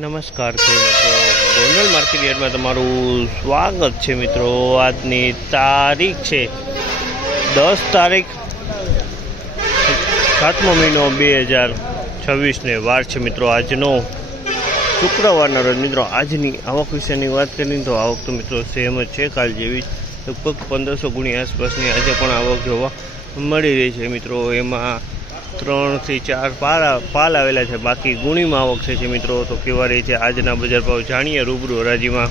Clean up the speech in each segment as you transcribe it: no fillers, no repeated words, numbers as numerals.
નમસ્કાર મિત્રો, ગોંડલ માર્કેટ યાર્ડમાં તમારું સ્વાગત છે મિત્રો। આજની તારીખ છે 10 તારીખ 7મો મહિનો 2026 ને વાર છે મિત્રો આજનો શુક્રવારના રોજ। મિત્રો આજની આવક વિશેની વાત કરીએ તો આવક તો મિત્રો સેમ જ છે, કાલ જેવી લગભગ 1500 ગુણી આસપાસની આજે પણ આવક જોવા મળી રહી છે મિત્રો। એમાં 3 થી 4 પાલ આવેલા છે, બાકી ગુણીમાં આવક છે મિત્રો। તો કેવા રહી છે આજના બજાર ભાવ જાણીએ રૂબરૂ હરાજીમાં।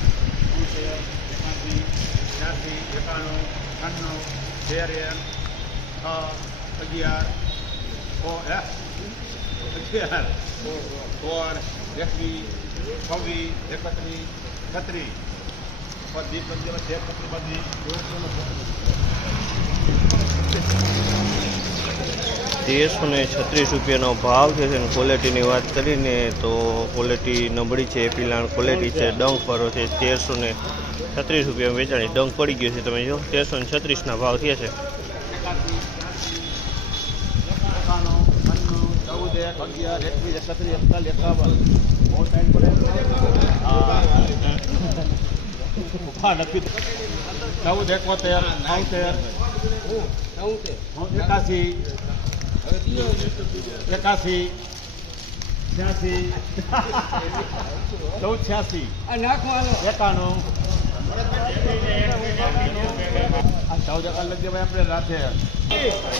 ₹1336 ભાવ છે। ક્વોલિટીની વાત કરીને તો ક્વોલિટી નબળી છે, એપીલાણ ક્વોલિટી છે, ડંખ ફરો છે। ₹1336 વેચાણી, ડંખ પડી ગયો છે, તમે જો 1336 ભાવ થયા છે।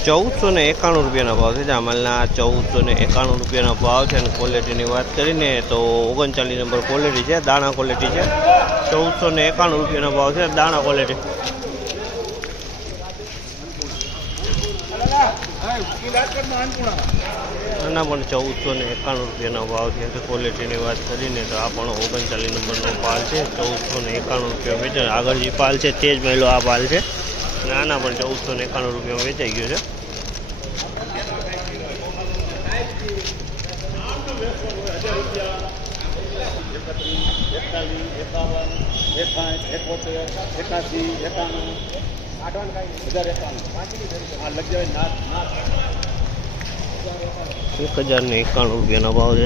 ₹1491 ભાવ છે। જામલના ₹1491 ભાવ છે। અને ક્વોલિટીની વાત કરીને તો 39 નંબર ક્વોલિટી છે, દાણા ક્વોલિટી છે। ₹1491 ભાવ છે, દાણા ક્વોલિટી। આના પણ ₹1491 ભાવ છે। ક્વોલિટીની વાત કરીને તો આ પણ 39 નંબરનો પાલ છે, ₹1491 વેચાય। આગળ જે પાલ છે તે જ મહિલો આ પાલ છે, અને આના પણ ₹1491 વેચાઈ ગયો છે। ₹1091 ભાવ છે।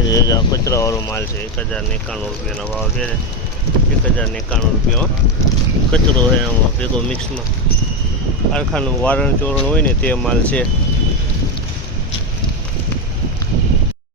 કચરાવાળો માલ છે, ₹1091 ભાવ છે। ₹1091 કચરો છે, આમાં ભેગો મિક્સમાં કારખાનું વારણ ચોરણ હોય ને તે માલ છે।